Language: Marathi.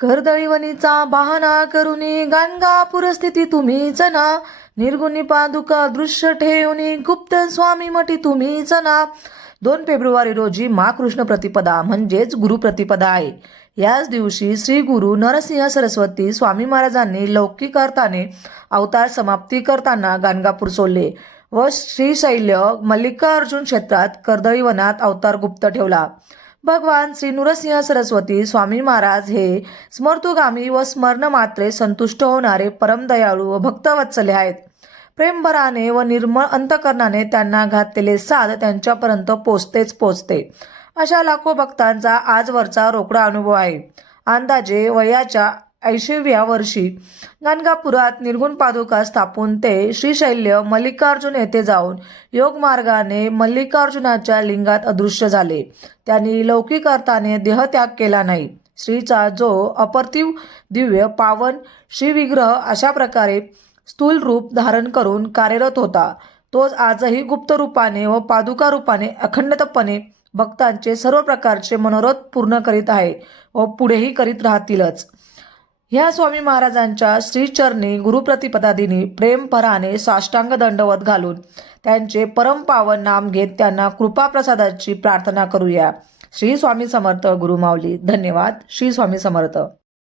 कर्दळीवनीचा बहाणा करुनी गाणगापूर स्थिती तुम्हीच ना. निर्गुणी पादुका दृश्य ठेवणी गुप्त स्वामी मठी तुम्हीच ना. 2 फेब्रुवारी रोजी माँ कृष्ण प्रतिपदा म्हणजेच गुरुप्रतिपदा आहे. याच दिवशी श्री गुरु नरसिंह सरस्वती स्वामी महाराजांनी लौकिक अर्थाने अवतार समाप्ती करताना गाणगापूर सोडले व श्रीशैल्य मल्लिकार्जुन क्षेत्रात कर्दळीवनात अवतार गुप्त ठेवला. भगवान श्री नृसिंह सरस्वती स्वामी महाराज हे स्मर्तुगामी व स्मरणमात्रे संतुष्ट होणारे परमदयाळू व भक्तवत्सले आहेत. प्रेमभराने व निर्मळ अंतकरणाने त्यांना घातलेले साध त्यांच्यापर्यंत पोचते. अशा लाखो भक्तांचा आजवरचा रोकडा अनुभव आहे. अंदाजे वयाच्या 80व्या वर्षी गाणगापुरात निर्गुण पादुका स्थापून ते श्रीशैल्य मल्लिकार्जुन येथे जाऊन योगमार्गाने मल्लिकार्जुनाच्या लिंगात अदृश्य झाले. त्यांनी लौकिक अर्थाने देहत्याग केला नाही. श्रीचा जो अपार्थिव दिव्य पावन श्रीविग्रह अशा प्रकारे स्थूल रूप धारण करून कार्यरत होता, तोच आजही गुप्त रूपाने व पादुका रूपाने अखंडतपणे भक्तांचे सर्व प्रकारचे मनोरथ पूर्ण करीत आहे व पुढेही करीत राहतीलच. ह्या स्वामी महाराजांच्या श्रीचरणी गुरुप्रतिपदा दिनी प्रेमभराने साष्टांग दंडवत घालून त्यांचे परमपावन नाम घेत त्यांना कृपाप्रसादाची प्रार्थना करूया. श्री स्वामी समर्थ. गुरुमाऊली. धन्यवाद. श्री स्वामी समर्थ.